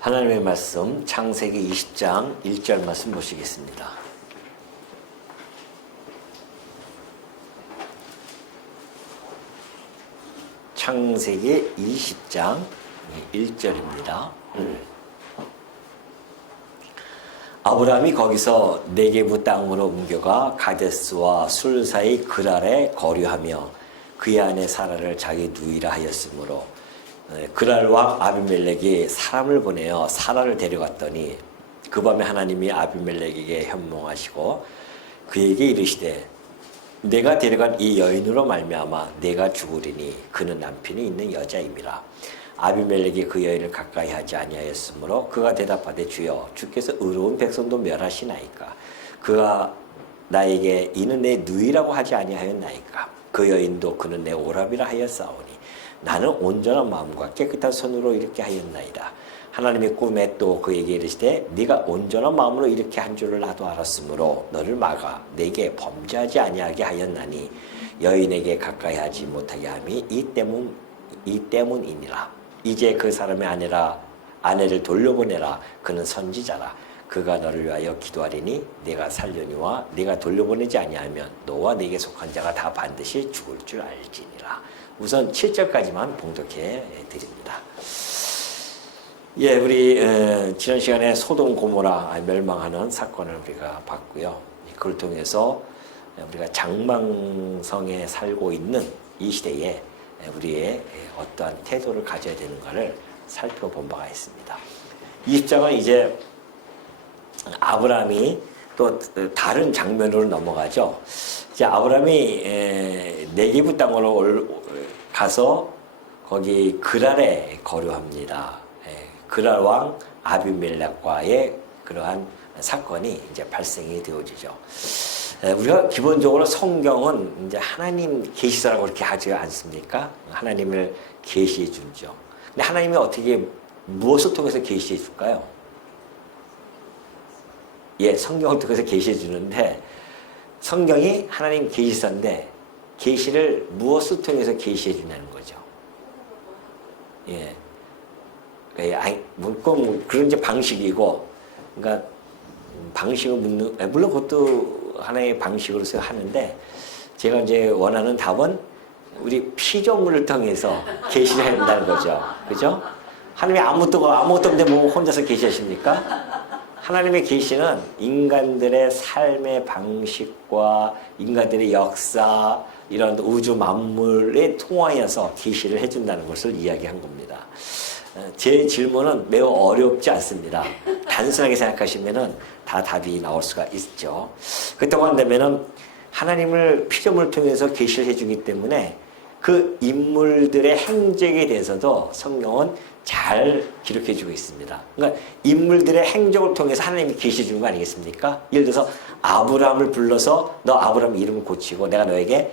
하나님의 말씀 창세기 20장 1절 말씀 보시겠습니다. 창세기 20장 1절입니다. 아브라함이 거기서 네게부 땅으로 옮겨가 가데스와 술 사이 그랄에 거류하며 그의 아내 사라를 자기 누이라 하였으므로 그랄 왕 아비멜렉이 사람을 보내어 사라를 데려갔더니 그 밤에 하나님이 아비멜렉에게 현몽하시고 그에게 이르시되 내가 데려간 이 여인으로 말미암아 내가 죽으리니 그는 남편이 있는 여자임이라. 아비멜렉이 그 여인을 가까이 하지 아니하였으므로 그가 대답하되 주여 주께서 의로운 백성도 멸하시나이까. 그가 나에게 이는 내 누이라고 하지 아니하였나이까. 그 여인도 그는 내 오랍이라 하였사오니 나는 온전한 마음과 깨끗한 손으로 이렇게 하였나이다. 하나님의 꿈에 또 그에게 이르시되 네가 온전한 마음으로 이렇게 한 줄을 나도 알았으므로 너를 막아 내게 범죄하지 아니하게 하였나니 여인에게 가까이 하지 못하게 함이 이 때문이니라. 이제 그 사람의 아내를 돌려보내라. 그는 선지자라. 그가 너를 위하여 기도하리니 내가 살려니와 네가 돌려보내지 아니하면 너와 네게 속한 자가 다 반드시 죽을 줄 알지니라. 우선 7절까지만 봉독해 드립니다. 예, 우리 지난 시간에 소돔 고모라 멸망하는 사건을 우리가 봤고요. 그걸 통해서 우리가 장망성에 살고 있는 이 시대에 우리의 어떠한 태도를 가져야 되는가를 살펴본 바가 있습니다. 20장은 이제 아브라함이 또 다른 장면으로 넘어가죠. 이제 아브라함이 네게부 땅으로 가서 거기 그랄에 거류합니다. 그랄 왕 아비멜렉과의 그러한 사건이 이제 발생이 되어지죠. 우리가 기본적으로 성경은 이제 하나님 계시서라고 그렇게 하지 않습니까? 하나님을 계시해 주죠. 근데 하나님이 어떻게 무엇을 통해서 계시해 줄까요? 예, 성경을 통해서 계시해 주는데 성경이 하나님 계시서인데 계시를 무엇을 통해서 계시해 주냐는 거죠. 예. 꼭 그런 이제 방식이고, 그러니까 방식을 묻는, 물론 그것도 하나의 방식으로서 하는데, 제가 이제 원하는 답은 우리 피조물을 통해서 계시를 해야 된다는 거죠. 그죠? 하나님이 아무것도 없는데 뭐 혼자서 계시하십니까? 하나님의 계시는 인간들의 삶의 방식과 인간들의 역사, 이런 우주 만물에 통하여서 계시를 해준다는 것을 이야기한 겁니다. 제 질문은 매우 어렵지 않습니다. 단순하게 생각하시면은 다 답이 나올 수가 있죠. 그렇다고 한다면은 하나님을 피조물을 통해서 계시를 해주기 때문에 그 인물들의 행적에 대해서도 성경은 잘 기록해주고 있습니다. 그러니까 인물들의 행적을 통해서 하나님이 계시해 주는 거 아니겠습니까? 예를 들어서 아브라함을 불러서 너 아브라함 이름을 고치고 내가 너에게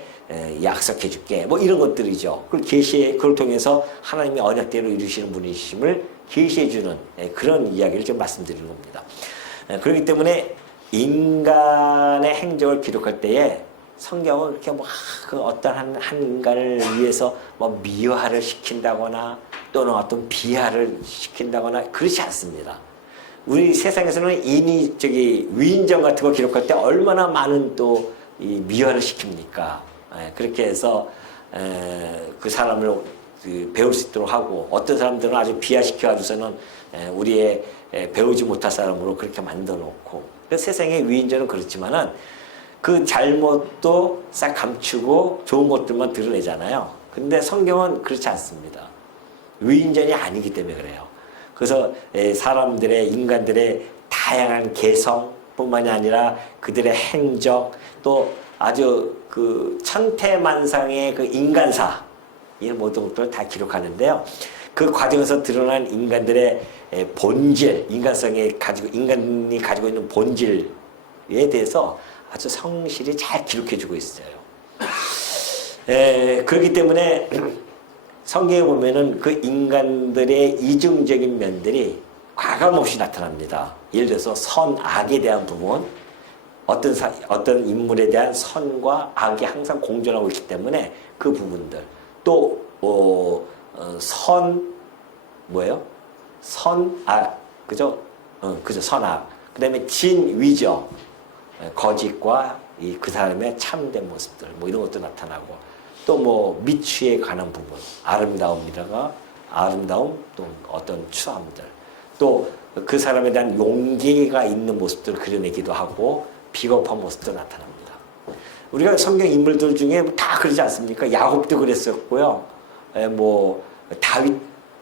약속해 줄게. 뭐 이런 것들이죠. 그걸 통해서 하나님이 언약대로 이루시는 분이심을 계시해 주는 그런 이야기를 좀 말씀드리는 겁니다. 그렇기 때문에 인간의 행적을 기록할 때에 성경은 그렇게 뭐 그 어떤 한 인간을 위해서 뭐 미화를 시킨다거나 또는 어떤 비하를 시킨다거나 그렇지 않습니다. 우리 세상에서는 위인전 같은 거 기록할 때 얼마나 많은 또 이 미화를 시킵니까? 그렇게 해서 그 사람을 배울 수 있도록 하고, 어떤 사람들은 아주 비하시켜가지고서는 우리의 배우지 못할 사람으로 그렇게 만들어 놓고, 세상의 위인전은 그렇지만은 그 잘못도 싹 감추고 좋은 것들만 드러내잖아요. 근데 성경은 그렇지 않습니다. 위인전이 아니기 때문에 그래요. 그래서 인간들의 다양한 개성뿐만이 아니라 그들의 행적, 또 아주 그 천태만상의 그 인간사, 이런 모든 것들을 다 기록하는데요. 그 과정에서 드러난 인간들의 본질, 인간이 가지고 있는 본질에 대해서 아주 성실히 잘 기록해주고 있어요. 그렇기 때문에 성경에 보면은 그 인간들의 이중적인 면들이 과감없이 나타납니다. 예를 들어서 선, 악에 대한 부분, 어떤 인물에 대한 선과 악이 항상 공존하고 있기 때문에 그 부분들, 또 선악, 그죠? 그죠? 선악. 그 다음에 진위죠. 거짓과 그 사람의 참된 모습들, 뭐 이런 것도 나타나고, 또 뭐 미취에 관한 부분, 아름다움이라가 아름다움, 또 어떤 추함들, 또 그 사람에 대한 용기가 있는 모습들을 그려내기도 하고, 비겁한 모습도 나타납니다. 우리가 성경 인물들 중에 다 그러지 않습니까? 야곱도 그랬었고요. 뭐 다윗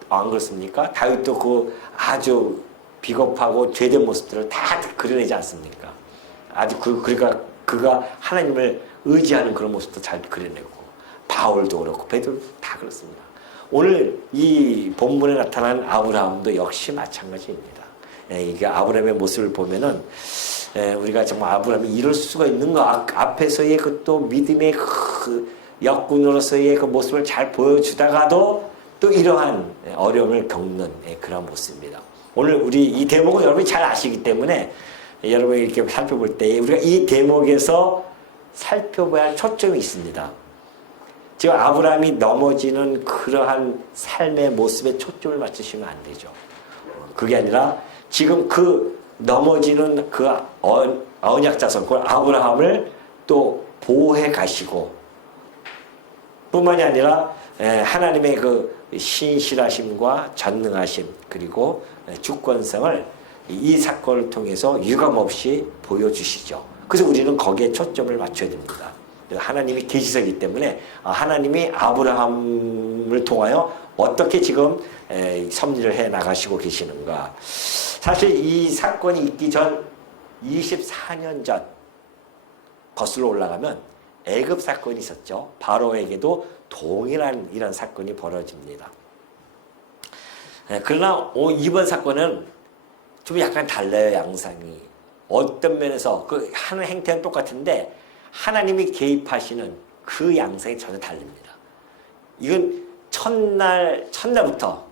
안 그렇습니까? 다윗도 그 아주 비겁하고 죄된 모습들을 다 그려내지 않습니까? 아주 그러니까 그가 하나님을 의지하는 그런 모습도 잘 그려내고, 바울도 그렇고 베드로도 다 그렇습니다. 오늘 이 본문에 나타난 아브라함도 역시 마찬가지입니다. 이게 아브라함의 모습을 보면은 우리가 정말 아브라함이 이럴 수가 있는가, 앞에서의 그 또 믿음의 그 역군으로서의 그 모습을 잘 보여주다가도 또 이러한 어려움을 겪는 그런 모습입니다. 오늘 우리 이 대목은 여러분이 잘 아시기 때문에 여러분이 이렇게 살펴볼 때 우리가 이 대목에서 살펴봐야 할 초점이 있습니다. 지금 아브라함이 넘어지는 그러한 삶의 모습에 초점을 맞추시면 안 되죠. 그게 아니라 지금 그 넘어지는 그 언약 자손, 그 아브라함을 또 보호해 가시고, 뿐만이 아니라 하나님의 그 신실하심과 전능하심, 그리고 주권성을 이 사건을 통해서 유감없이 보여주시죠. 그래서 우리는 거기에 초점을 맞춰야 됩니다. 하나님이 계시서기 때문에 하나님이 아브라함을 통하여 어떻게 지금 섭리를 해 나가시고 계시는가. 사실 이 사건이 있기 전 24년 전 거슬러 올라가면 애굽 사건이 있었죠. 바로에게도 동일한 이런 사건이 벌어집니다. 그러나 이번 사건은 좀 약간 달라요. 양상이. 어떤 면에서 그 하는 행태는 똑같은데 하나님이 개입하시는 그 양상이 전혀 다릅니다. 이건 첫날부터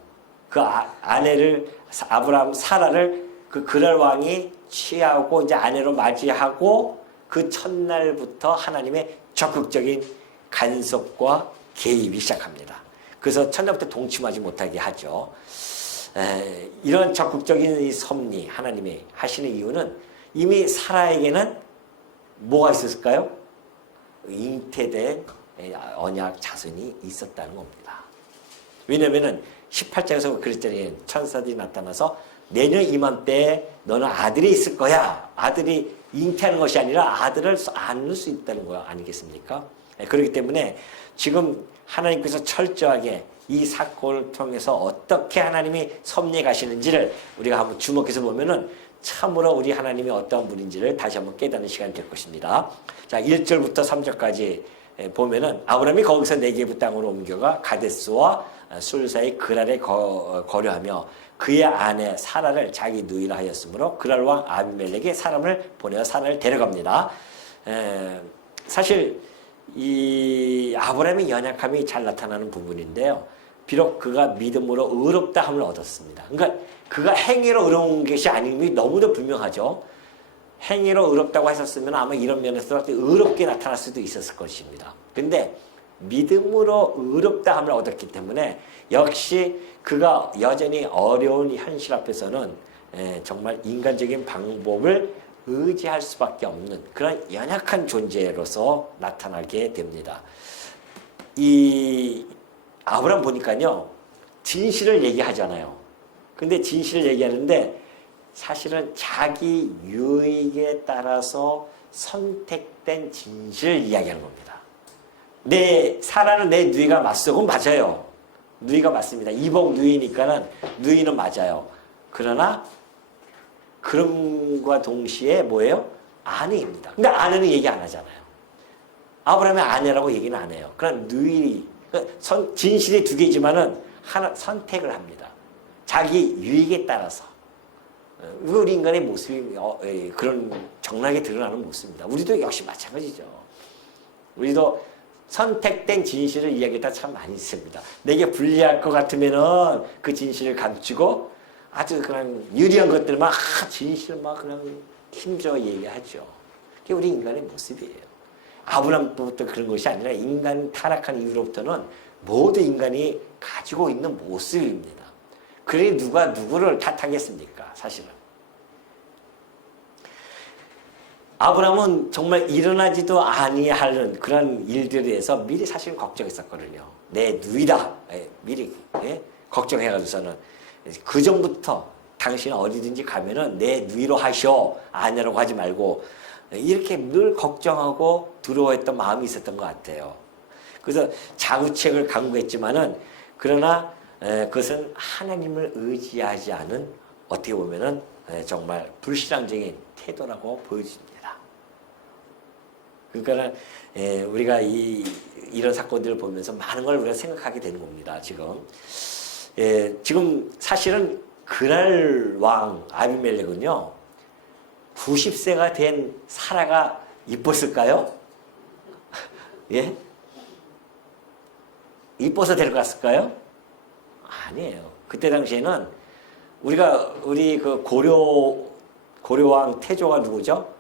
그 아내를, 아브라함 사라를 그 그랄 왕이 취하고 이제 아내로 맞이하고 그 첫날부터 하나님의 적극적인 간섭과 개입이 시작합니다. 그래서 첫날부터 동침하지 못하게 하죠. 이런 적극적인 이 섭리 하나님이 하시는 이유는 이미 사라에게는 뭐가 있었을까요? 잉태된 언약 자손이 있었다는 겁니다. 왜냐면은 18장에서 그랬잖아요. 천사들이 나타나서 내년 이맘때에 너는 아들이 있을 거야. 아들이 잉태하는 것이 아니라 아들을 안을 수 있다는 거 아니겠습니까? 그렇기 때문에 지금 하나님께서 철저하게 이 사건을 통해서 어떻게 하나님이 섭리해 가시는지를 우리가 한번 주목해서 보면은 참으로 우리 하나님이 어떠한 분인지를 다시 한번 깨닫는 시간이 될 것입니다. 자, 1절부터 3절까지 보면은 아브라함이 거기서 네게부 땅으로 옮겨가 가데스와 술 사이 그랄에 거류하며 그의 아내 사라를 자기 누이라 하였으므로 그랄 왕 아비멜렉에 사람을 보내어 사라를 데려갑니다. 사실 이 아브라함의 연약함이 잘 나타나는 부분인데요. 비록 그가 믿음으로 의롭다함을 얻었습니다. 그러니까 그가 행위로 의로운 것이 아님이 너무도 분명하죠. 행위로 의롭다고 하셨으면 아마 이런 면에서 의롭게 나타날 수도 있었을 것입니다. 그런데 믿음으로 의롭다함을 얻었기 때문에 역시 그가 여전히 어려운 현실 앞에서는 정말 인간적인 방법을 의지할 수밖에 없는 그런 연약한 존재로서 나타나게 됩니다. 이 아브라함 보니까요, 진실을 얘기하잖아요. 근데 진실을 얘기하는데 사실은 자기 유익에 따라서 선택된 진실을 이야기하는 겁니다. 사라는 내 누이가 맞소. 그건 맞아요. 누이가 맞습니다. 이복 누이니까는 누이는 맞아요. 그러나 그럼과 동시에 뭐예요? 아내입니다. 근데 아내는 얘기 안 하잖아요. 아브라함의 아내라고 얘기는 안 해요. 그러나 누이, 진실이 두 개지만은 하나 선택을 합니다. 자기 유익에 따라서. 우리 인간의 모습이 그런 정확하게 드러나는 모습입니다. 우리도 역시 마찬가지죠. 우리도 선택된 진실을 이야기하다 참 많이 있습니다. 내게 불리할 것 같으면은 그 진실을 감추고 아주 그냥 유리한 것들 막 진실 막 그냥 힘줘 얘기하죠. 그게 우리 인간의 모습이에요. 아브라함부터 그런 것이 아니라 인간 타락한 이후로부터는 모든 인간이 가지고 있는 모습입니다. 그러니 누가 누구를 탓하겠습니까? 사실은. 아브라함은 정말 일어나지도 아니하는 그런 일들에 대해서 미리 사실 걱정했었거든요. 내 누이다. 미리 걱정해가지고서는 그 전부터 당신은 어디든지 가면은 내 누이로 하시오. 아내라고 하지 말고 이렇게 늘 걱정하고 두려워했던 마음이 있었던 것 같아요. 그래서 자구책을 강구했지만은 그러나 그것은 하나님을 의지하지 않은 어떻게 보면은 정말 불신앙적인 태도라고 보여집니다. 그러니까는 우리가 이런 사건들을 보면서 많은 걸 우리가 생각하게 되는 겁니다. 지금 사실은 그랄 왕 아비멜렉은요 90세가 된 사라가 이뻤을까요? 예? 이뻐서 데려갔을까요? 아니에요. 그때 당시에는 우리 그 고려왕 태조가 누구죠?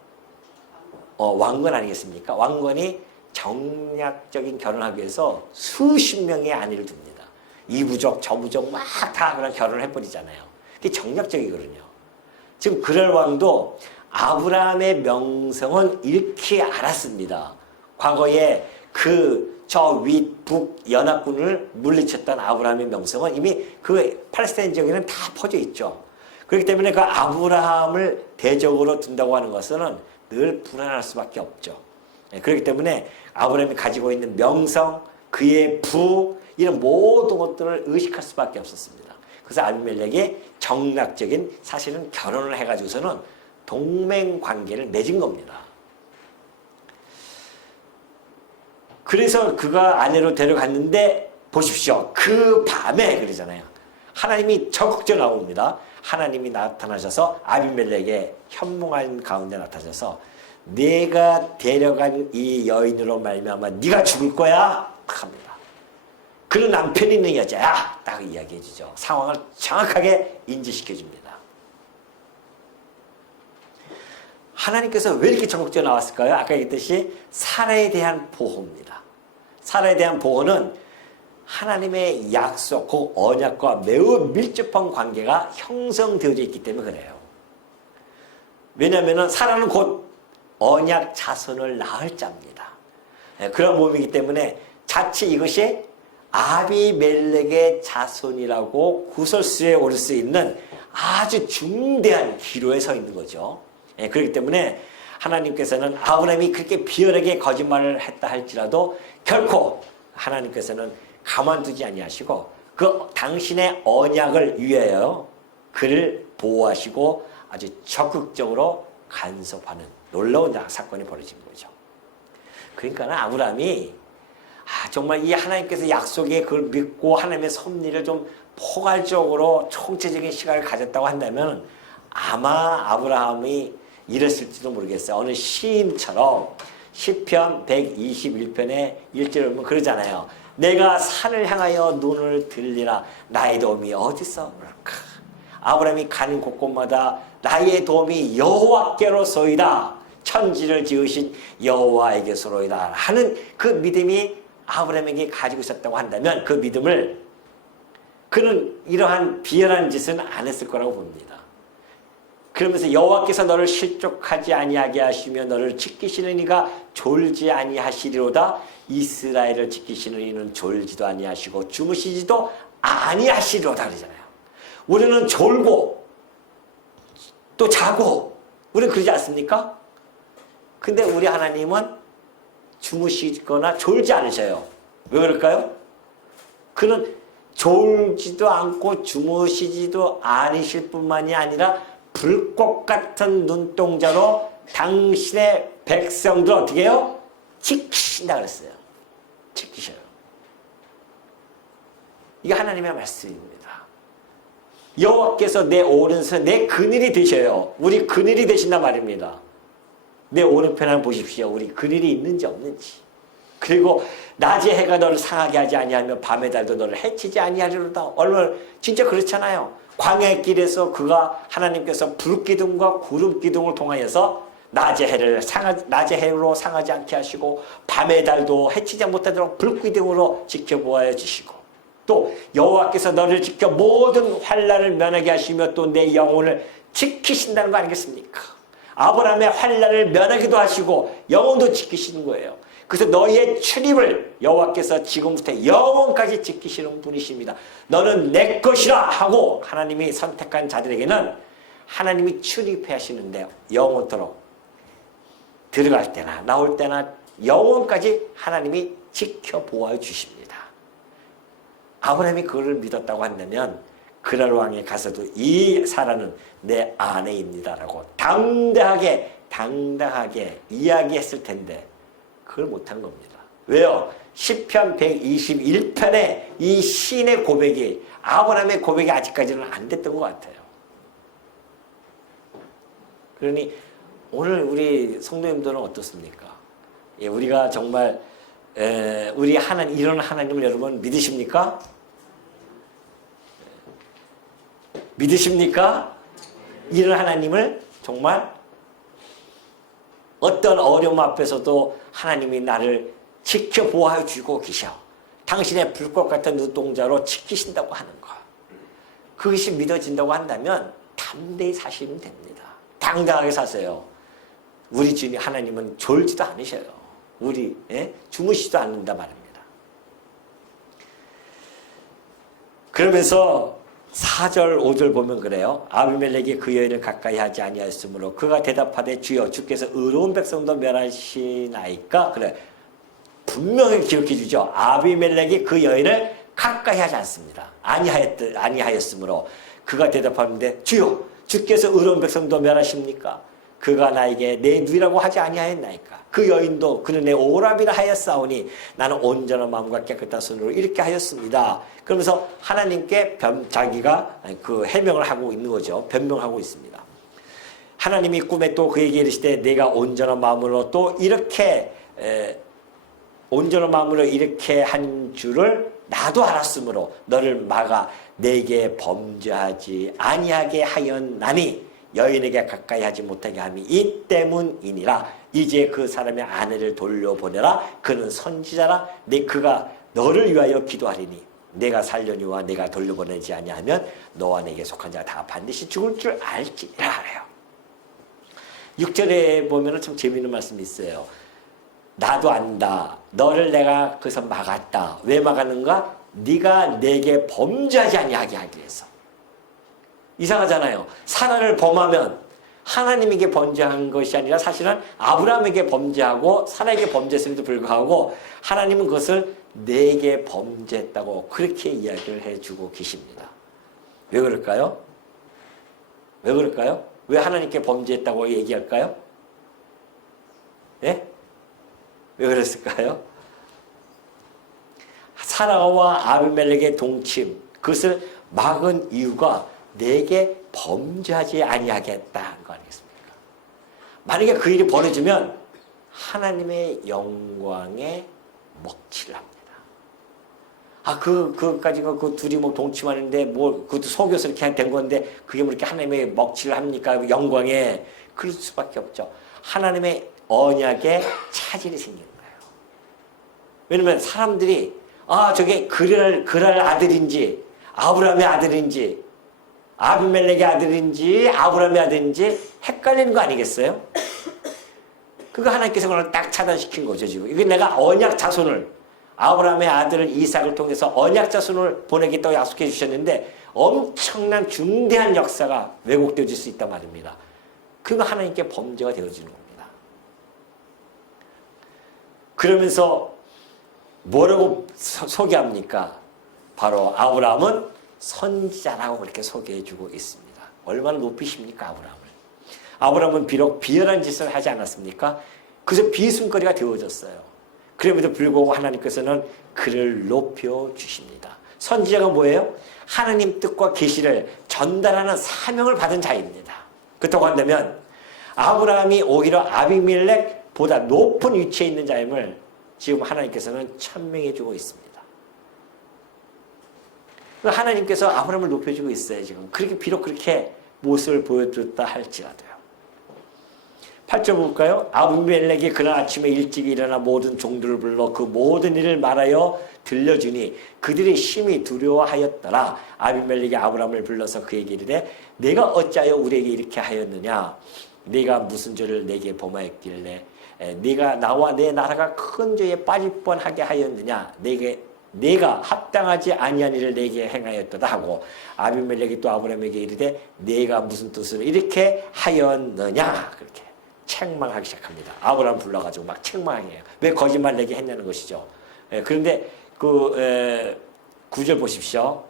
왕건 아니겠습니까? 왕건이 정략적인 결혼하기 위해서 수십 명의 아내를 둡니다. 이 부족, 저 부족 막 다 그런 결혼을 해버리잖아요. 그게 정략적이거든요. 지금 그랄 왕도 아브라함의 명성은 잃기 알았습니다. 과거에 저 북 연합군을 물리쳤던 아브라함의 명성은 이미 그 팔레스타인 지역에는 다 퍼져 있죠. 그렇기 때문에 그 아브라함을 대적으로 둔다고 하는 것은 늘 불안할 수밖에 없죠. 그렇기 때문에 아브라함이 가지고 있는 명성, 그의 부 이런 모든 것들을 의식할 수밖에 없었습니다. 그래서 아비멜렉이 정략적인 사실은 결혼을 해가지고서는 동맹 관계를 맺은 겁니다. 그래서 그가 아내로 데려갔는데 보십시오. 그 밤에 그러잖아요. 하나님이 적극적으로 나옵니다. 하나님이 나타나셔서 아비멜렉의 현몽한 가운데 나타나셔서 내가 데려간 이 여인으로 말미암아 네가 죽을 거야 합니다. 그는 남편이 있는 여자야 딱 이야기해 주죠. 상황을 정확하게 인지시켜 줍니다. 하나님께서 왜 이렇게 적극적으로 나왔을까요? 아까 얘기했듯이 사라에 대한 보호입니다. 사라에 대한 보호는 하나님의 약속, 그 언약과 매우 밀접한 관계가 형성되어져 있기 때문에 그래요. 왜냐하면 사라는 곧 언약 자손을 낳을 자입니다. 그런 몸이기 때문에 자칫 이것이 아비멜렉의 자손이라고 구설수에 오를 수 있는 아주 중대한 기로에 서 있는 거죠. 그렇기 때문에 하나님께서는 아브라함이 그렇게 비열하게 거짓말을 했다 할지라도 결코 하나님께서는 가만두지 아니하시고 그 당신의 언약을 위하여 그를 보호하시고 아주 적극적으로 간섭하는 놀라운 사건이 벌어진 거죠. 그러니까 아브라함이 정말 이 하나님께서 약속에 그걸 믿고 하나님의 섭리를 좀 포괄적으로 총체적인 시각을 가졌다고 한다면 아마 아브라함이 이랬을지도 모르겠어요. 어느 시인처럼 시편 121편의 1절을 보면 그러잖아요. 내가 산을 향하여 눈을 들리라 나의 도움이 어디서 올까? 아브라함이 가는 곳곳마다 나의 도움이 여호와께로소이다. 천지를 지으신 여호와에게서로이다 하는 그 믿음이 아브라함에게 가지고 있었다고 한다면 그 믿음을 그는 이러한 비열한 짓은 안 했을 거라고 봅니다. 그러면서 여호와께서 너를 실족하지 아니하게 하시며 너를 지키시는 이가 졸지 아니하시리로다. 이스라엘을 지키시는 이는 졸지도 아니하시고 주무시지도 아니하시리로다 그러잖아요. 우리는 졸고 또 자고 우리는 그러지 않습니까? 근데 우리 하나님은 주무시거나 졸지 않으셔요. 왜 그럴까요? 그는 졸지도 않고 주무시지도 않으실 뿐만이 아니라 불꽃 같은 눈동자로 당신의 백성들 어떻게 해요? 지키신다 그랬어요. 지키셔요. 이게 하나님의 말씀입니다. 여호와께서 내 오른손 내 그늘이 되셔요. 우리 그늘이 되신단 말입니다. 내 오른편을 보십시오. 우리 그늘이 있는지 없는지. 그리고 낮의 해가 너를 상하게 하지 아니하며 밤의 달도 너를 해치지 아니하리로다. 얼마나 진짜 그렇잖아요. 광야의 길에서 그가 하나님께서 불기둥과 구름기둥을 통하여서 낮의 해로 상하지 않게 하시고 밤의 달도 해치지 못하도록 불기둥으로 지켜보아 주시고 또 여호와께서 너를 지켜 모든 환난을 면하게 하시며 또 내 영혼을 지키신다는 거 아니겠습니까? 아브라함의 환난을 면하기도 하시고 영혼도 지키시는 거예요. 그래서 너희의 출입을 여호와께서 지금부터 영원까지 지키시는 분이십니다. 너는 내 것이라 하고 하나님이 선택한 자들에게는 하나님이 출입해 하시는데 영원토록 들어갈 때나 나올 때나 영원까지 하나님이 지켜보아 주십니다. 아브라함이 그걸 믿었다고 한다면 그랄 왕에 가서도 이 사라는 내 아내입니다라고 당당하게 이야기했을 텐데 그걸 못한 겁니다. 왜요? 시편 121편에 이 시인의 고백이 아브라함의 고백이 아직까지는 안 됐던 것 같아요. 그러니 오늘 우리 성도님들은 어떻습니까? 예, 우리가 정말 우리 하나님, 이런 하나님을 여러분 믿으십니까? 믿으십니까? 이런 하나님을 정말 어떤 어려움 앞에서도 하나님이 나를 지켜보아 주고 계셔. 당신의 불꽃 같은 눈동자로 지키신다고 하는 것. 그것이 믿어진다고 한다면 담대히 사시면 됩니다. 당당하게 사세요. 우리 주님 하나님은 졸지도 않으셔요. 우리 주무시지도 않는다 말입니다. 그러면서 4절 5절 보면 그래요. 아비멜렉이 그 여인을 가까이 하지 아니하였으므로 그가 대답하되 주여 주께서 의로운 백성도 멸하시나이까. 그래 분명히 기록해 주죠. 아비멜렉이 그 여인을 가까이 하지 않습니다. 아니하였으므로 그가 대답하는데 주여 주께서 의로운 백성도 멸하십니까? 그가 나에게 내 누이라고 하지 아니하였나이까. 그 여인도 그는 내 오랍이라 하였사오니 나는 온전한 마음과 깨끗한 손으로 이렇게 하였습니다. 그러면서 하나님께 자기가 그 해명을 하고 있는 거죠. 변명하고 있습니다. 하나님이 꿈에 또 그에게 이르시되 내가 온전한 마음으로 또 이렇게 온전한 마음으로 이렇게 한 줄을 나도 알았으므로 너를 막아 내게 범죄하지 아니하게 하였나니 여인에게 가까이 하지 못하게 함이 이 때문이니라. 이제 그 사람의 아내를 돌려보내라. 그는 선지자라. 그가 너를 위하여 기도하리니 내가 살려니와 내가 돌려보내지 아니하면 너와 내게 속한 자가 다 반드시 죽을 줄 알지니라 하래요. 6절에 보면 참 재미있는 말씀이 있어요. 나도 안다. 너를 내가 거기서 막았다. 왜 막았는가? 네가 내게 범죄하지 아니하게 하기 위해서. 이상하잖아요. 사라를 범하면 하나님에게 범죄한 것이 아니라 사실은 아브라함에게 범죄하고 사라에게 범죄했음에도 불구하고 하나님은 그것을 내게 범죄했다고 그렇게 이야기를 해주고 계십니다. 왜 그럴까요? 왜 그럴까요? 왜 하나님께 범죄했다고 얘기할까요? 네? 왜 그랬을까요? 사라와 아비멜렉의 동침, 그것을 막은 이유가 내게 범죄하지 아니하겠다는 거 아니겠습니까? 만약에 그 일이 벌어지면 하나님의 영광에 먹칠을 합니다. 그까지 그 둘이 뭐 동침하는데 그것도 속여서 이렇게 된 건데 그게 뭐 이렇게 하나님의 먹칠을 합니까? 영광에. 그럴 수밖에 없죠. 하나님의 언약에 차질이 생기는 거예요. 왜냐면 사람들이 저게 그랄 아들인지 아브라함의 아들인지 아비멜렉의 아들인지 아브라함의 아들인지 헷갈리는 거 아니겠어요? 그거 하나님께서 그걸 딱 차단시킨 거죠, 지금. 이게 내가 언약 자손을, 아브라함의 아들 이삭을 통해서 언약 자손을 보내겠다고 약속해 주셨는데 엄청난 중대한 역사가 왜곡되어질 수 있단 말입니다. 그거 하나님께 범죄가 되어지는 겁니다. 그러면서 뭐라고 소개합니까? 바로 아브라함은 선지자라고 그렇게 소개해주고 있습니다. 얼마나 높이십니까, 아브라함을? 아브라함은 비록 비열한 짓을 하지 않았습니까? 그래서 비웃음거리가 되어졌어요. 그럼에도 불구하고 하나님께서는 그를 높여주십니다. 선지자가 뭐예요? 하나님 뜻과 계시를 전달하는 사명을 받은 자입니다. 그렇다고 한다면 아브라함이 오히려 아비멜렉보다 높은 위치에 있는 자임을 지금 하나님께서는 천명해주고 있습니다. 하나님께서 아브라함을 높여주고 있어요, 지금. 비록 그렇게 모습을 보여줬다 할지라도요. 8절 볼까요? 아비멜렉이 그날 아침에 일찍 일어나 모든 종들을 불러 그 모든 일을 말하여 들려주니 그들이 심히 두려워하였더라. 아비멜렉이 아브라함을 불러서 그에게 이르되 내가 어찌하여 우리에게 이렇게 하였느냐? 네가 무슨 죄를 내게 범하였길래 네가 나와 내 나라가 큰 죄에 빠질 뻔하게 하였느냐? 내가 합당하지 아니한 일을 내게 행하였도다 하고 아비멜렉이 또 아브라함에게 이르되 내가 무슨 뜻으로 이렇게 하였느냐? 그렇게 책망하기 시작합니다. 아브라함 불러가지고 막 책망해요. 왜 거짓말 내게 했냐는 것이죠. 그런데 그 9절 보십시오.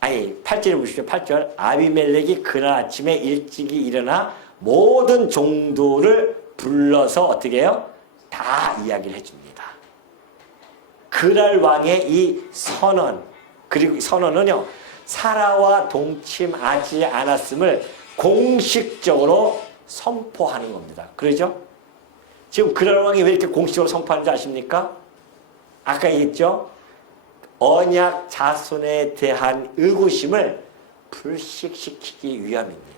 아니 8절을 보십시오. 8절 아비멜렉이 그날 아침에 일찍이 일어나 모든 종들을 불러서 어떻게 해요? 다 이야기를 해줍니다. 그날 왕의 이 선언, 그리고 이 선언은요 사라와 동침하지 않았음을 공식적으로 선포하는 겁니다. 그러죠? 지금 그날 왕이 왜 이렇게 공식적으로 선포하는지 아십니까? 아까 얘기했죠? 언약 자손에 대한 의구심을 불식시키기 위함입니다.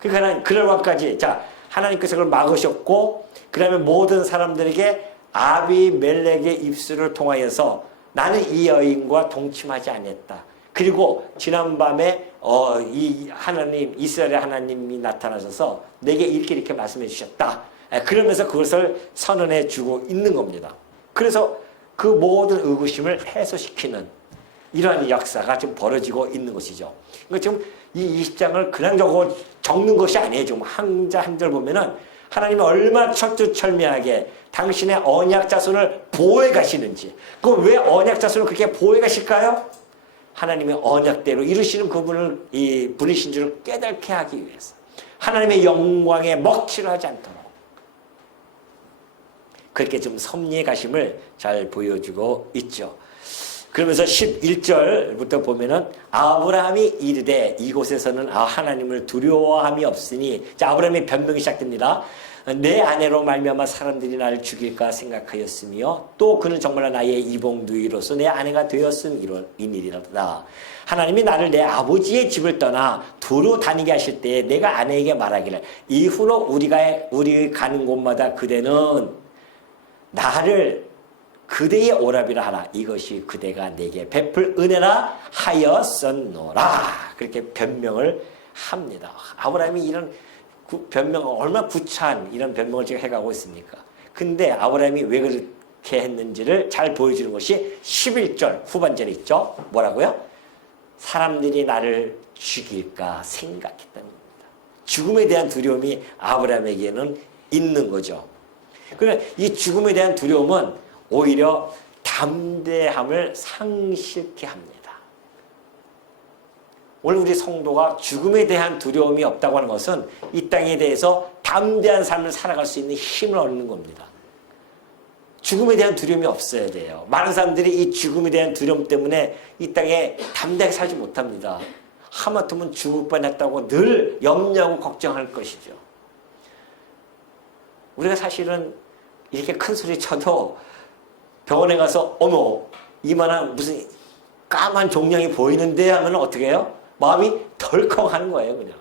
그러니까 그날 왕까지 자 하나님께서 그걸 막으셨고 그 다음에 모든 사람들에게 아비멜렉의 입술을 통하여서 나는 이 여인과 동침하지 않았다. 그리고 지난밤에 이 하나님 이스라엘의 하나님이 나타나셔서 내게 이렇게 말씀해 주셨다. 그러면서 그것을 선언해 주고 있는 겁니다. 그래서 그 모든 의구심을 해소시키는 이러한 역사가 지금 벌어지고 있는 것이죠. 그러니까 지금 이 20장을 그냥 적는 것이 아니에요. 지금 한 절 한 절 보면은 하나님이 얼마나 철두철미하게 당신의 언약 자손을 보호해 가시는지. 그럼 왜 언약 자손을 그렇게 보호해 가실까요? 하나님의 언약대로 이루시는 그분을 이 분이신 줄을 깨닫게 하기 위해서 하나님의 영광에 먹칠을 하지 않도록 그렇게 좀 섭리해 가심을 잘 보여주고 있죠. 그러면서 11절부터 보면은 아브라함이 이르되 이곳에서는 하나님을 두려워함이 없으니 자 아브라함의 변명이 시작됩니다. 내 아내로 말미암아 사람들이 나를 죽일까 생각하였으며 또 그는 정말 나의 이봉두이로서 내 아내가 되었음이니이다. 하나님이 나를 내 아버지의 집을 떠나 두루 다니게 하실 때에 내가 아내에게 말하기를 이후로 우리 가는 곳마다 그대는 나를 그대의 오라비라 하라. 이것이 그대가 내게 베풀 은혜라 하였었노라. 그렇게 변명을 합니다. 아브라함이 이런 변명을 얼마나 구차한 이런 변명을 지금 해가고 있습니까? 근데 아브라함이 왜 그렇게 했는지를 잘 보여주는 것이 11절 후반절에 있죠. 뭐라고요? 사람들이 나를 죽일까 생각했다는 겁니다. 죽음에 대한 두려움이 아브라함에게는 있는 거죠. 그러나 이 죽음에 대한 두려움은 오히려 담대함을 상실케 합니다. 오늘 우리 성도가 죽음에 대한 두려움이 없다고 하는 것은 이 땅에 대해서 담대한 삶을 살아갈 수 있는 힘을 얻는 겁니다. 죽음에 대한 두려움이 없어야 돼요. 많은 사람들이 이 죽음에 대한 두려움 때문에 이 땅에 담대하게 살지 못합니다. 하마터면 죽을 뻔했다고 늘 염려하고 걱정할 것이죠. 우리가 사실은 이렇게 큰 소리 쳐도 병원에 가서 어머 이만한 무슨 까만 종양이 보이는데 하면 어떻게 해요? 마음이 덜컹하는 거예요. 그냥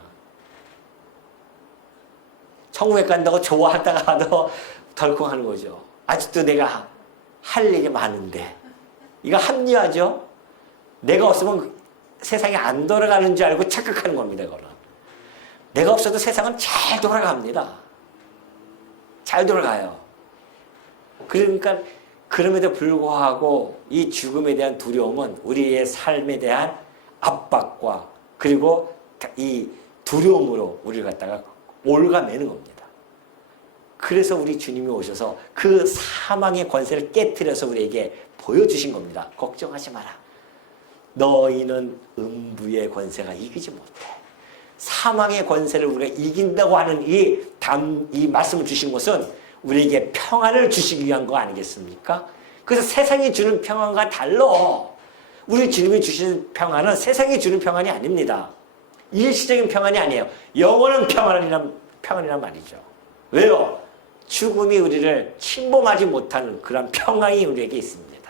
천국에 간다고 좋아하다가도 덜컹하는 거죠. 아직도 내가 할 일이 많은데 이거 합리화죠. 내가 없으면 세상이 안 돌아가는 줄 알고 착각하는 겁니다. 이거는 내가 없어도 세상은 잘 돌아갑니다. 잘 돌아가요. 그러니까 그럼에도 불구하고 이 죽음에 대한 두려움은 우리의 삶에 대한 압박과 그리고 이 두려움으로 우리를 갖다가 올가매는 겁니다. 그래서 우리 주님이 오셔서 그 사망의 권세를 깨트려서 우리에게 보여주신 겁니다. 걱정하지 마라. 너희는 음부의 권세가 이기지 못해. 사망의 권세를 우리가 이긴다고 하는 이 말씀을 주신 것은 우리에게 평안을 주시기 위한 거 아니겠습니까? 그래서 세상이 주는 평안과 달라. 우리 주님이 주시는 평안은 세상이 주는 평안이 아닙니다. 일시적인 평안이 아니에요. 영원한 평안이란 말이죠. 왜요? 죽음이 우리를 침범하지 못하는 그런 평안이 우리에게 있습니다.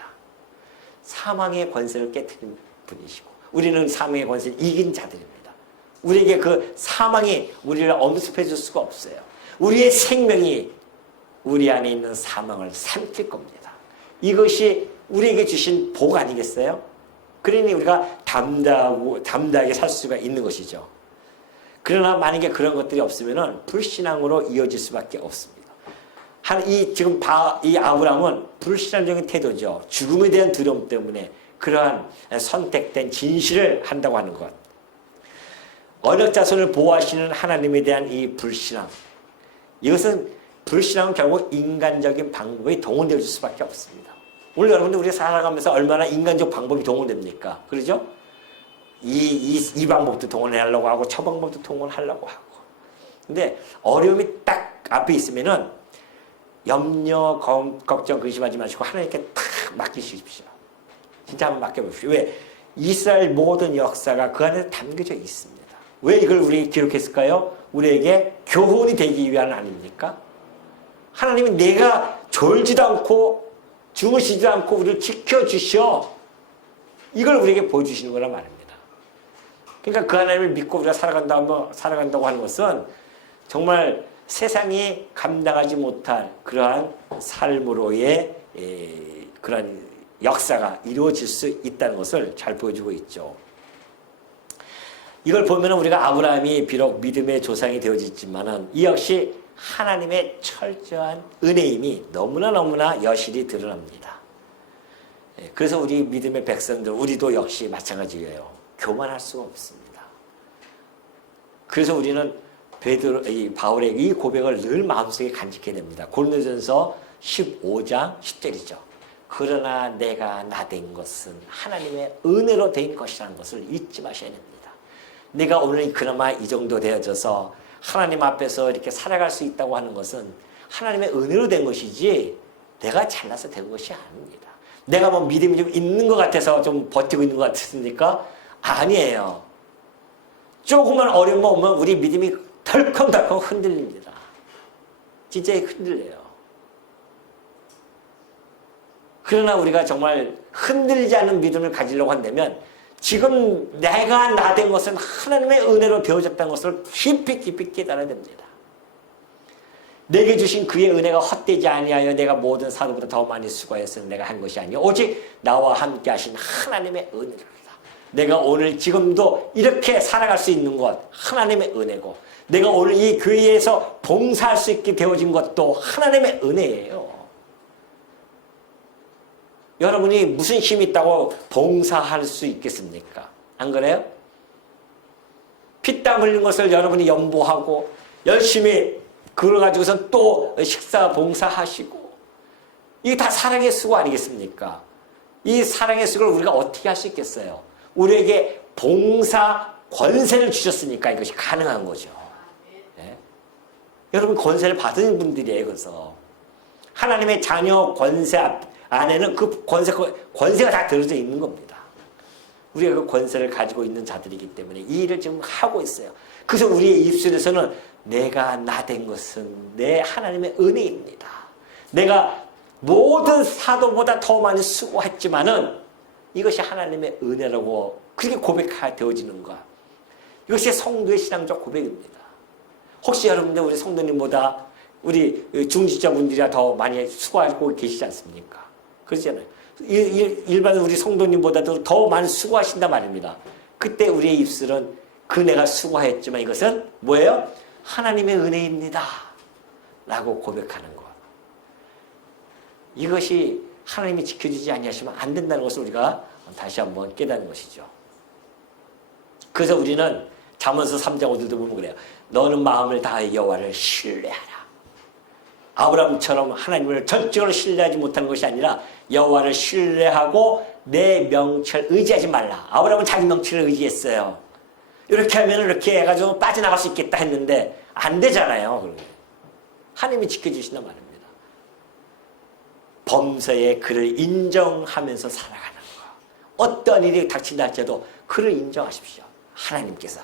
사망의 권세를 깨뜨린 분이시고 우리는 사망의 권세를 이긴 자들입니다. 우리에게 그 사망이 우리를 엄습해 줄 수가 없어요. 우리의 생명이 우리 안에 있는 사망을 삼킬 겁니다. 이것이 우리에게 주신 복 아니겠어요? 그러니 우리가 담대하게 살 수가 있는 것이죠. 그러나 만약에 그런 것들이 없으면 불신앙으로 이어질 수밖에 없습니다. 지금 이 아브라함은 불신앙적인 태도죠. 죽음에 대한 두려움 때문에 그러한 선택된 진실을 한다고 하는 것. 언약 자손을 보호하시는 하나님에 대한 이 불신앙. 이것은 불신앙은 결국 인간적인 방법이 동원될 수밖에 없습니다. 오늘 여러분들 우리가 살아가면서 얼마나 인간적 방법이 동원됩니까? 그러죠? 이 방법도 동원하려고 하고 저 방법도 동원하려고 하고. 근데 어려움이 딱 앞에 있으면은 염려, 걱정, 근심하지 마시고 하나님께 탁 맡기십시오. 진짜 한번 맡겨보십시오. 왜? 이스라엘 모든 역사가 그 안에 담겨져 있습니다. 왜 이걸 우리에게 기록했을까요? 우리에게 교훈이 되기 위한 아닙니까? 하나님이 내가 졸지도 않고 주무시지도 않고 우리를 지켜주셔. 이걸 우리에게 보여주시는 거란 말입니다. 그러니까 그 하나님을 믿고 우리가 살아간다고 하는 것은 정말 세상이 감당하지 못할 그러한 삶으로의 그러한 역사가 이루어질 수 있다는 것을 잘 보여주고 있죠. 이걸 보면 우리가 아브라함이 비록 믿음의 조상이 되어졌지만은 이 역시 하나님의 철저한 은혜임이 너무나 여실히 드러납니다. 그래서 우리 믿음의 백성들, 우리도 역시 마찬가지예요. 교만할 수가 없습니다. 그래서 우리는 바울의 이 고백을 늘 마음속에 간직해야 됩니다. 고린도전서 15장 10절이죠. 그러나 내가 나 된 것은 하나님의 은혜로 된 것이라는 것을 잊지 마셔야 됩니다. 내가 오늘 그나마 이 정도 되어져서 하나님 앞에서 이렇게 살아갈 수 있다고 하는 것은 하나님의 은혜로 된 것이지 내가 잘나서 된 것이 아닙니다. 내가 뭐 믿음이 좀 있는 것 같아서 좀 버티고 있는 것 같습니까? 아니에요. 조금만 어려움 오면 우리 믿음이 덜컹덜컹 흔들립니다. 진짜 흔들려요. 그러나 우리가 정말 흔들리지 않는 믿음을 가지려고 한다면 지금 내가 나 된 것은 하나님의 은혜로 되어졌다는 것을 깊이 깨달아야 됩니다. 내게 주신 그의 은혜가 헛되지 아니하여 내가 모든 사도보다 더 많이 수고해서 내가 한 것이 아니요 오직 나와 함께 하신 하나님의 은혜로다. 내가 오늘 지금도 이렇게 살아갈 수 있는 것 하나님의 은혜고 내가 오늘 이 교회에서 봉사할 수 있게 되어진 것도 하나님의 은혜예요. 여러분이 무슨 힘이 있다고 봉사할 수 있겠습니까? 안 그래요? 피땀 흘린 것을 여러분이 연보하고 열심히 그걸 가지고선 또 식사 봉사하시고 이게 다 사랑의 수고 아니겠습니까? 이 사랑의 수고를 우리가 어떻게 할 수 있겠어요? 우리에게 봉사 권세를 주셨으니까 이것이 가능한 거죠. 네? 여러분 권세를 받은 분들이에요. 그래서 하나님의 자녀 권세 안에는 그 권세가 다 들어져 있는 겁니다. 우리가 그 권세를 가지고 있는 자들이기 때문에 이 일을 지금 하고 있어요. 그래서 우리의 입술에서는 내가 나 된 것은 내 하나님의 은혜입니다. 내가 모든 사도보다 더 많이 수고했지만은 이것이 하나님의 은혜라고 그렇게 고백되어지는 것. 이것이 성도의 신앙적 고백입니다. 혹시 여러분들 우리 성도님보다 우리 중직자분들이 더 많이 수고하고 계시지 않습니까? 그렇잖아요. 일반 우리 성도님보다도 더 많이 수고하신단 말입니다. 그때 우리의 입술은 그 내가 수고했지만 이것은 뭐예요? 하나님의 은혜입니다. 라고 고백하는 것. 이것이 하나님이 지켜주지 아니하시면 안 된다는 것을 우리가 다시 한번 깨닫는 것이죠. 그래서 우리는 잠언서 3장 5절도 보면 그래요. 너는 마음을 다하여 여호와를 신뢰하라. 아브라함처럼 하나님을 전적으로 신뢰하지 못하는 것이 아니라 여호와를 신뢰하고 내 명철 의지하지 말라. 아브라함은 자기 명철을 의지했어요. 이렇게 하면 이렇게 해가지고 빠져나갈 수 있겠다 했는데 안 되잖아요. 하나님이 지켜주신단 말입니다. 범사에 그를 인정하면서 살아가는 거. 어떤 일이 닥친다 할지라도 그를 인정하십시오. 하나님께서.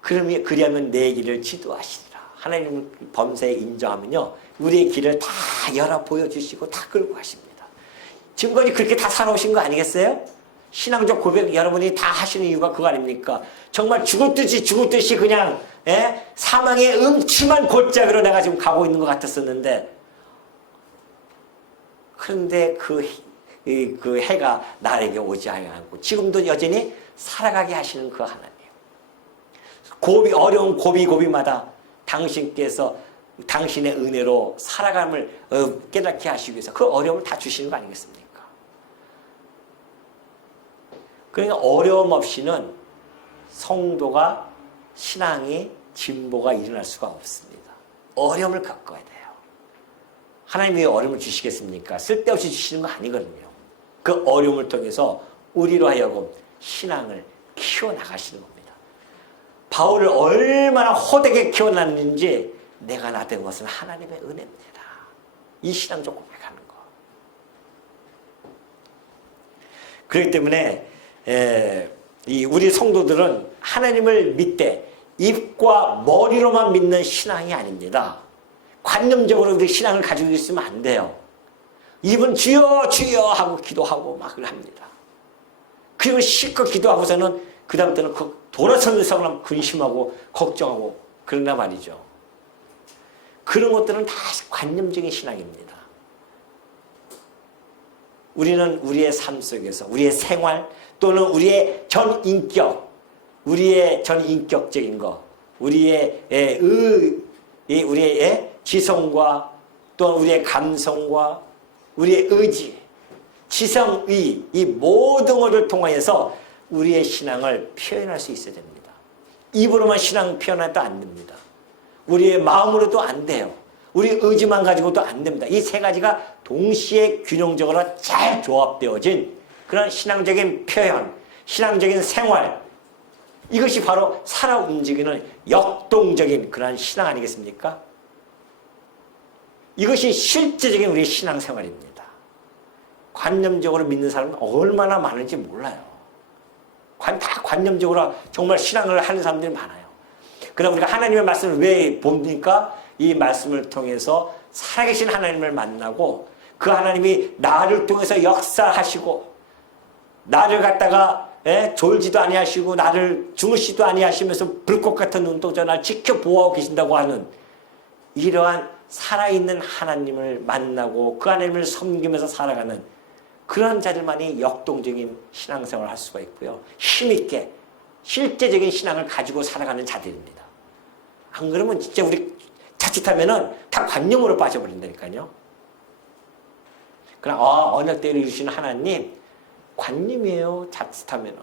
그리하면 내 길을 지도하시리라. 하나님을 범사에 인정하면요. 우리의 길을 다 열어 보여주시고 다 끌고 가십니다. 지금까지 그렇게 다 살아오신 거 아니겠어요? 신앙적 고백 여러분이 다 하시는 이유가 그거 아닙니까? 정말 죽을 듯이 그냥 사망의 음침한 골짜기로 내가 지금 가고 있는 것 같았었는데, 그런데 그 해가 나에게 오지 않고 지금도 여전히 살아가게 하시는 그 하나님. 어려운 고비마다 당신께서 당신의 은혜로 살아감을 깨닫게 하시기 위해서 그 어려움을 다 주시는 거 아니겠습니까? 그러니까 어려움 없이는 성도가 신앙이 진보가 일어날 수가 없습니다. 어려움을 겪어야 돼요. 하나님이 어려움을 주시겠습니까? 쓸데없이 주시는 거 아니거든요. 그 어려움을 통해서 우리로 하여금 신앙을 키워나가시는 겁니다. 바울을 얼마나 호되게 키워놨는지 내가 나 된 것은 하나님의 은혜입니다. 이 신앙적 고백하는 거. 그렇기 때문에 우리 성도들은 하나님을 믿되 입과 머리로만 믿는 신앙이 아닙니다. 관념적으로 우리 신앙을 가지고 있으면 안 돼요. 입은 주여 주여 하고 기도하고 막 합니다. 그리고 실컷 기도하고서는 그 다음부터는 돌아서는 사람 근심하고 걱정하고 그런단 말이죠. 그런 것들은 다 관념적인 신앙입니다. 우리는 우리의 삶 속에서 우리의 생활 또는 우리의 전 인격적인 것, 우리의 지성과 또 우리의 감성과 우리의 의지, 지성의 이 모든 것을 통하여서 우리의 신앙을 표현할 수 있어야 됩니다. 입으로만 신앙 표현해도 안 됩니다. 우리의 마음으로도 안 돼요. 우리 의지만 가지고도 안 됩니다. 이 세 가지가 동시에 균형적으로 잘 조합되어진 그런 신앙적인 표현, 신앙적인 생활, 이것이 바로 살아 움직이는 역동적인 그런 신앙 아니겠습니까? 이것이 실제적인 우리 신앙생활입니다. 관념적으로 믿는 사람은 얼마나 많은지 몰라요. 다 관념적으로 정말 신앙을 하는 사람들이 많아요. 그럼 우리가 하나님의 말씀을 왜 봅니까? 이 말씀을 통해서 살아계신 하나님을 만나고 그 하나님이 나를 통해서 역사하시고 나를 갖다가 졸지도 아니하시고 나를 주무시도 아니하시면서 불꽃 같은 눈동자 날 지켜보호하고 계신다고 하는 이러한 살아있는 하나님을 만나고 그 하나님을 섬기면서 살아가는 그런 자들만이 역동적인 신앙생활을 할 수가 있고요. 힘있게 실제적인 신앙을 가지고 살아가는 자들입니다. 안 그러면 진짜 우리 자칫하면은 다 관념으로 빠져버린다니까요. 그럼 언약 때를 이루시는 하나님 관념이에요. 자칫하면은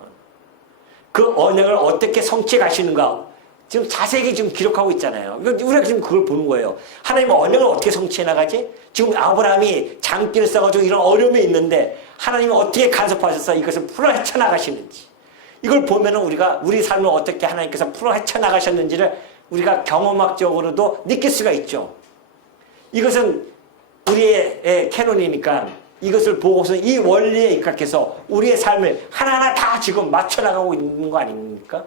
그 언약을 어떻게 성취해 가시는가 지금 자세히 지금 기록하고 있잖아요. 우리가 지금 그걸 보는 거예요. 하나님은 언약을 어떻게 성취해 나가지? 지금 아브라함이 장기를 써가지고 이런 어려움이 있는데 하나님은 어떻게 간섭하셔서 이것을 풀어 헤쳐 나가시는지 이걸 보면은 우리가 우리 삶을 어떻게 하나님께서 풀어 헤쳐 나가셨는지를 우리가 경험학적으로도 느낄 수가 있죠. 이것은 우리의 캐논이니까 이것을 보고서 이 원리에 입각해서 우리의 삶을 하나하나 다 지금 맞춰 나가고 있는 거 아닙니까?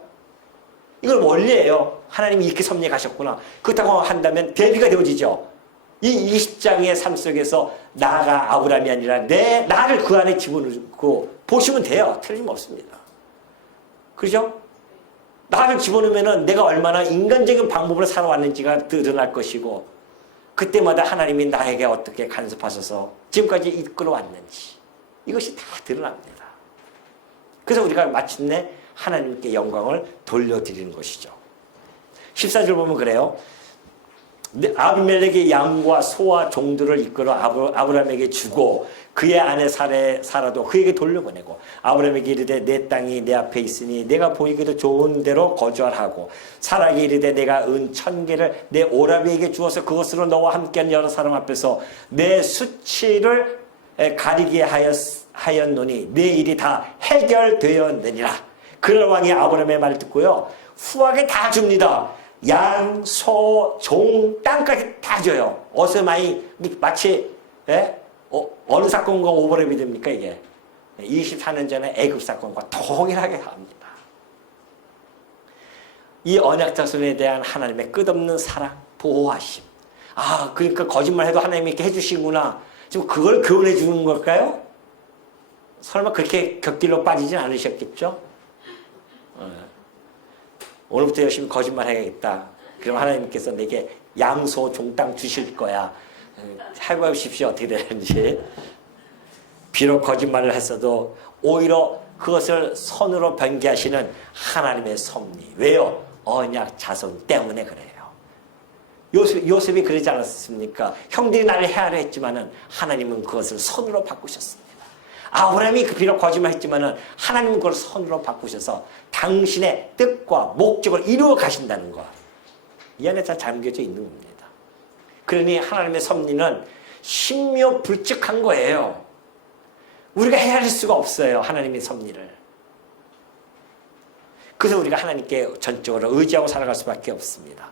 이건 원리예요. 하나님이 이렇게 섭리해 가셨구나. 그렇다고 한다면 대비가 되어지죠. 이 20장의 삶 속에서 나가 아브라함이 아니라 나를 그 안에 집어넣고 보시면 돼요. 틀림없습니다. 그렇죠? 나를 집어넣으면 내가 얼마나 인간적인 방법으로 살아왔는지가 드러날 것이고 그때마다 하나님이 나에게 어떻게 간섭하셔서 지금까지 이끌어왔는지 이것이 다 드러납니다. 그래서 우리가 마침내 하나님께 영광을 돌려드리는 것이죠. 14절 보면 그래요. 아비멜렉의 양과 소와 종들을 이끌어 아브라함에게 주고 그의 안에 살아도 그에게 돌려보내고 아브라함에게 이르되 내 땅이 내 앞에 있으니 내가 보이기도 좋은 대로 거주하라고 사라에게 이르되 내가 은 1000개를 내 오라비에게 주어서 그것으로 너와 함께한 여러 사람 앞에서 내 수치를 가리게 하였노니 내 일이 다 해결되었느니라. 그럴 왕이 아브라함의 말을 듣고요 후하게 다 줍니다. 양, 소, 종, 땅까지 다 줘요. 어서 많이 마치 어느 사건과 오버랩이 됩니까 이게? 24년 전에 애굽 사건과 동일하게 합니다. 이 언약 자손에 대한 하나님의 끝없는 사랑, 보호하심. 그러니까 거짓말해도 하나님이 이렇게 해주시구나. 지금 그걸 교훈해 주는 걸까요? 설마 그렇게 곁길로 빠지진 않으셨겠죠? 오늘부터 열심히 거짓말 해야겠다. 그럼 하나님께서 내게 양소 종땅 주실 거야. 해보십시오. 어떻게 되는지. 비록 거짓말을 했어도 오히려 그것을 선으로 변개하시는 하나님의 섭리. 왜요? 언약 자손 때문에 그래요. 요셉이 그러지 않았습니까? 형들이 나를 해하려 했지만은 하나님은 그것을 선으로 바꾸셨습니다. 아브라함이 비록 거짓말했지만은 하나님은 그걸 선으로 바꾸셔서 당신의 뜻과 목적을 이루어 가신다는 것. 이 안에 다 잠겨져 있는 겁니다. 그러니 하나님의 섭리는 신묘불측한 거예요. 우리가 헤아릴 수가 없어요. 하나님의 섭리를. 그래서 우리가 하나님께 전적으로 의지하고 살아갈 수밖에 없습니다.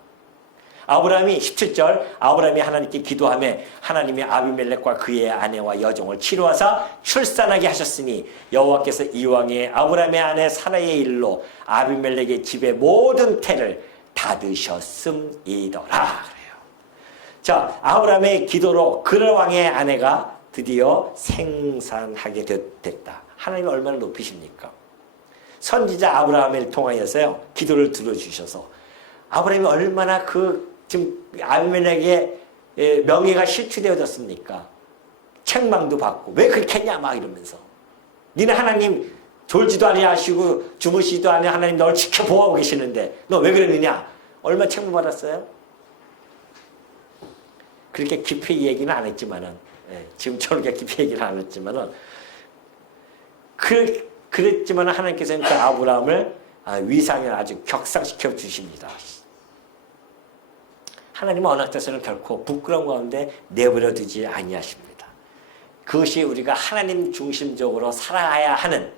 아브라함이 17절 아브라함이 하나님께 기도하며 하나님이 아비멜렉과 그의 아내와 여종을 치루하사 출산하게 하셨으니 여호와께서 이왕에 아브라함의 아내 사라의 일로 아비멜렉의 집의 모든 태를 닫으셨음이더라 그래요. 자, 아브라함의 기도로 그의 왕의 아내가 드디어 생산하게 됐다. 하나님이 얼마나 높이십니까? 선지자 아브라함을 통하여서요 기도를 들어주셔서 아브라함이 얼마나 지금 아비멜렉의 명예가 실추되어졌습니까? 책망도 받고 왜 그렇게 했냐 막 이러면서 니네 하나님 졸지도 아니하시고 주무시지도 아니 하나님 널 지켜보고 계시는데 너 왜 그랬느냐? 얼마나 책망받았어요? 그렇게 깊이 얘기는 안 했지만은 지금처럼 깊이 얘기를 안 했지만은 그랬지만 하나님께서는 그 아브라함을 위상을 아주 격상시켜 주십니다. 하나님은 언약자손을 결코 부끄러운 가운데 내버려 두지 아니하십니다. 그것이 우리가 하나님 중심적으로 살아야 하는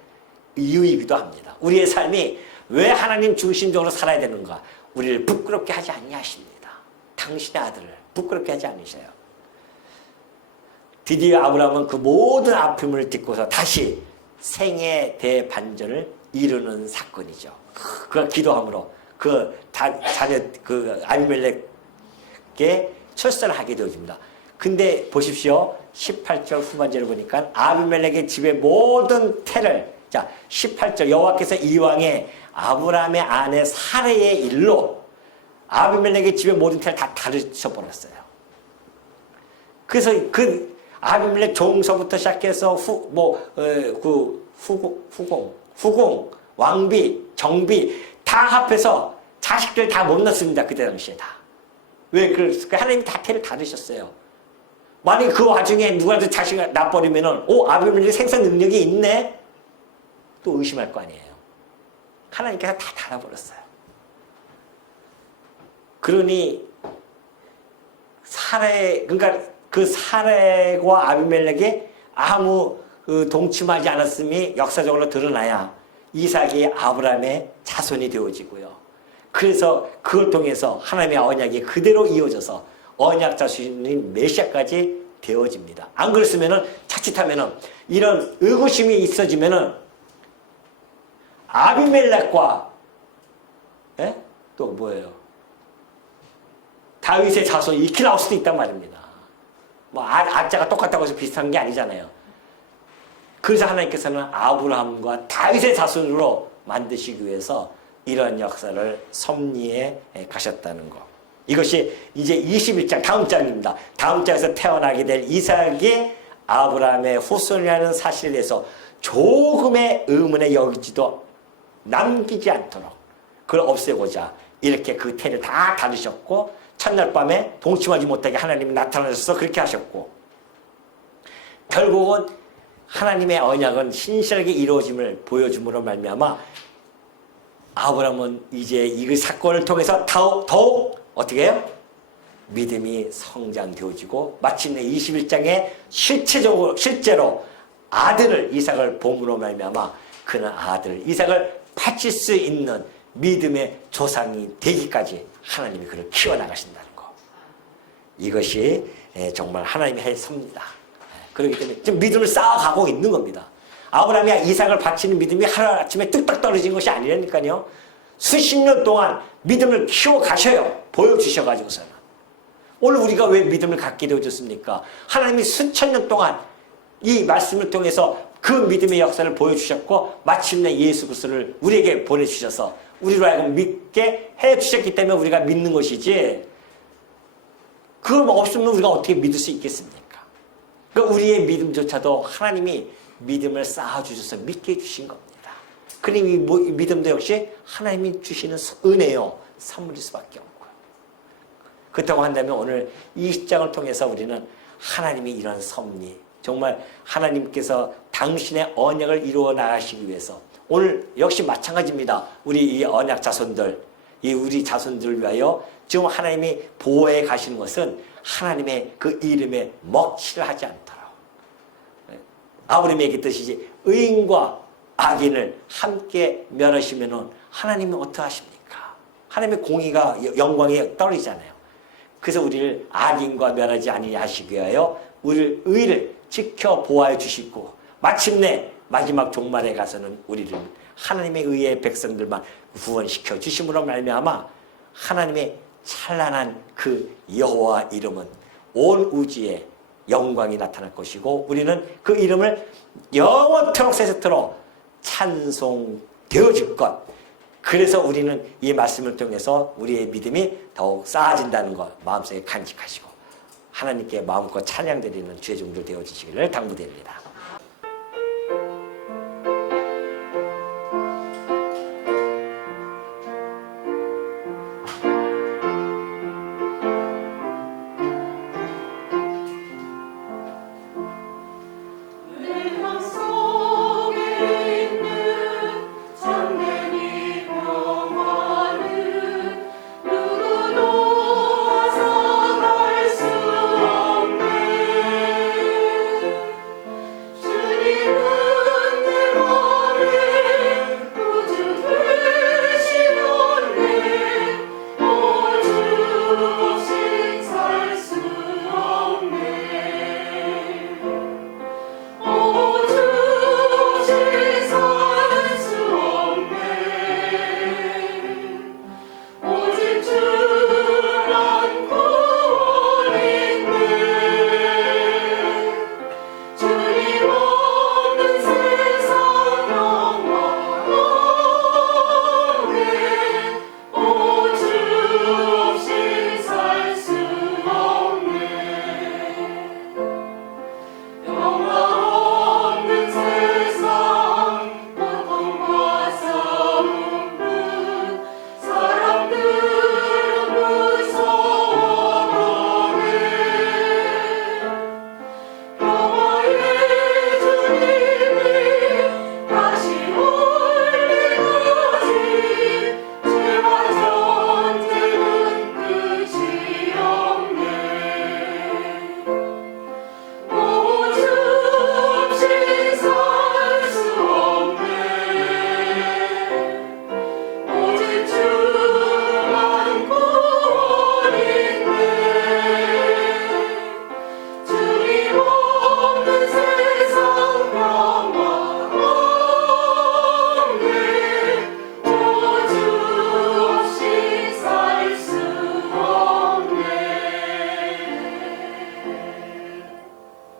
이유이기도 합니다. 우리의 삶이 왜 하나님 중심적으로 살아야 되는가? 우리를 부끄럽게 하지 아니하십니다. 당신의 아들을 부끄럽게 하지 않으셔요. 드디어 아브라함은 그 모든 아픔을 딛고서 다시 생애 대반전을 이루는 사건이죠. 그가 기도함으로 자녀 아비멜렉 출산을 하게 되어집니다. 근데 보십시오. 18절 후반절을 보니까 아비멜렉의 집의 모든 태를 18절 여호와께서 이왕에 아브라함의 아내 사레의 일로 아비멜렉의 집의 모든 태를 다 다르셔버렸어요. 그래서 그 아비멜렉 종서부터 시작해서 후궁, 왕비, 정비 다 합해서 자식들 다 못 낳습니다. 그때 당시에 다. 왜 그랬을까? 하나님이 다 태를 다르셨어요. 만약에 그 와중에 누구라도 자식을 낳아버리면은, 아비멜렉이 생산 능력이 있네? 또 의심할 거 아니에요. 하나님께서 다 달아버렸어요. 그러니, 그러니까 그 사레와 아비멜렉이 아무 동침하지 않았음이 역사적으로 드러나야 이삭이 아브라함의 자손이 되어지고요. 그래서 그걸 통해서 하나님의 언약이 그대로 이어져서 언약 자손인 메시아까지 되어집니다. 안 그랬으면은 자칫하면은 이런 의구심이 있어지면은 아비멜렉과 또 뭐예요? 다윗의 자손이 이렇게 나올 수도 있단 말입니다. 아자가 똑같다고 해서 비슷한 게 아니잖아요. 그래서 하나님께서는 아브라함과 다윗의 자손으로 만드시기 위해서 이런 역사를 섭리해 가셨다는 것. 이것이 이제 21장 다음 장입니다. 다음 장에서 태어나게 될 이삭이 아브라함의 후손이라는 사실에 대해서 조금의 의문에 여기지도 남기지 않도록 그걸 없애고자 이렇게 그 태를 다 다루셨고 첫날 밤에 동침하지 못하게 하나님이 나타나셔서 그렇게 하셨고 결국은 하나님의 언약은 신실하게 이루어짐을 보여줌으로 말미암아 아브라함은 이제 이 사건을 통해서 더욱 어떻게 해요? 믿음이 성장되어지고 마침내 21장에 실제로 아들을 이삭을 봄으로 말미암아 그는 아들 이삭을 바칠 수 있는 믿음의 조상이 되기까지 하나님이 그를 키워나가신다는 거. 이것이 정말 하나님의 해섭니다. 그렇기 때문에 지금 믿음을 쌓아가고 있는 겁니다. 아브라함이 이삭을 바치는 믿음이 하루아침에 뚝딱 떨어진 것이 아니라니까요. 수십 년 동안 믿음을 키워가셔요. 보여주셔가지고서는. 오늘 우리가 왜 믿음을 갖게 되어졌습니까? 하나님이 수천 년 동안 이 말씀을 통해서 그 믿음의 역사를 보여주셨고 마침내 예수 그리스도를 우리에게 보내주셔서 우리로 하여금 믿게 해주셨기 때문에 우리가 믿는 것이지, 그거 없으면 우리가 어떻게 믿을 수 있겠습니까? 그러니까 우리의 믿음조차도 하나님이 믿음을 쌓아주셔서 믿게 해주신 겁니다. 그러니 이 믿음도 역시 하나님이 주시는 은혜요, 선물일 수밖에 없고요. 그렇다고 한다면 오늘 이 십장을 통해서 우리는 하나님이 이런 섭리, 정말 하나님께서 당신의 언약을 이루어 나가시기 위해서 오늘 역시 마찬가지입니다. 우리 이 언약 자손들, 이 우리 자손들을 위하여 지금 하나님이 보호해 가시는 것은 하나님의 그 이름에 먹칠을 하지 않도록, 아브라함이 얘기했듯이 의인과 악인을 함께 멸하시면은 하나님은 어떠하십니까? 하나님의 공의가 영광에 떨어지잖아요. 그래서 우리를 악인과 멸하지 아니하시기 위하여 우리를 의를 지켜 보호해 주시고 마침내 마지막 종말에 가서는 우리를 하나님의 의의 백성들만 구원시켜 주심으로 말미암아 하나님의 찬란한 그 여호와 이름은 온 우주에 영광이 나타날 것이고 우리는 그 이름을 영원토록 세세토록 찬송되어질 것. 그래서 우리는 이 말씀을 통해서 우리의 믿음이 더욱 쌓아진다는 것 마음속에 간직하시고 하나님께 마음껏 찬양드리는 주의 종들 되어주시기를 당부드립니다.